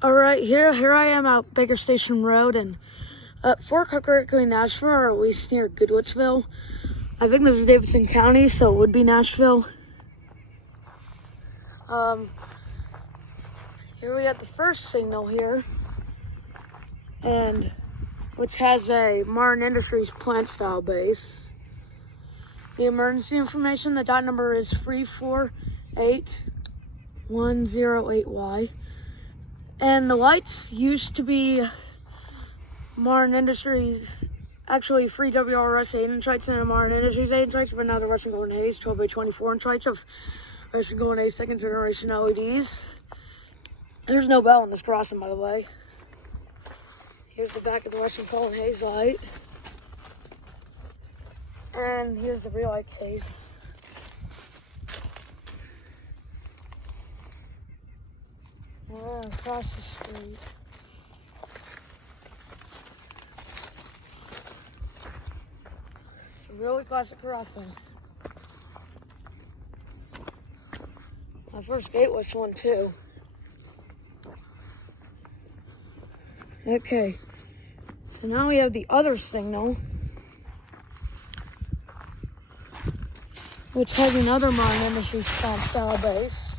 All right, here I am out Baker Station Road and Fort Cook going Nashville, or at least near Goodlettsville. I think this is Davidson County, so it would be Nashville. Here we got the first signal here, and which has a Martin Industries plant style base. The emergency information, the dot number is 348108Y. And the lights used to be Martin Industries, actually free WRS 8-inch lights and Martin Industries 8-inch lights, but now they're Russian Golden Haze 12 by 24-inch lights of Russian Golden Haze second generation LEDs. There's no bell on this crossing, by the way. Here's the back of the Russian Golden Haze light. And here's the real light case. We're across the street. It's a really classic crossing. My first gateway one too. Okay, so now we have the other signal, which has another Martin Industries style base.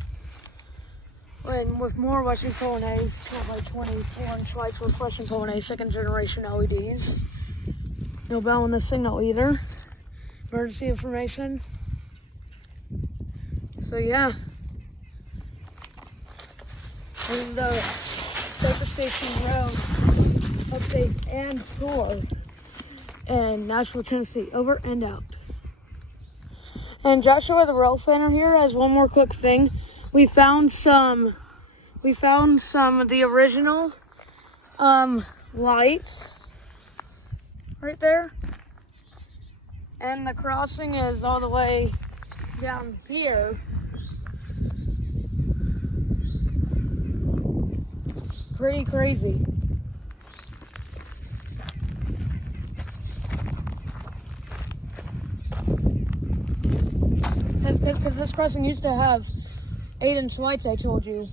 And with more Russian Golden Haze 12 by 24-inch lights with Russian Golden Haze second generation LEDs. No bell on the signal either. Emergency information. So yeah. This is the Baker Station Road update and tour in Nashville, Tennessee. Over and out. And Joshua the rail fanner here has one more quick thing. We found some of the original lights right there. And the crossing is all the way down here. Pretty crazy. Because this crossing used to have 8-inch lights, I told you.